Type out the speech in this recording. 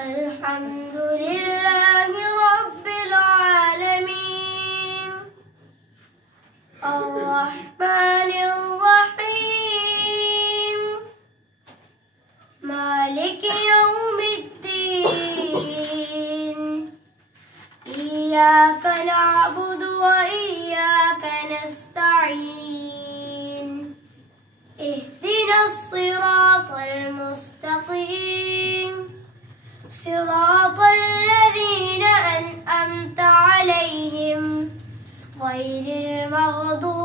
الحمد لله رب العالمين الرحمن الرحيم مالك يوم الدين إياك نعبد وإياك نستعين اهدنا الصراط المستقيم صراط الذين أنعمت عليهم غير المغضوب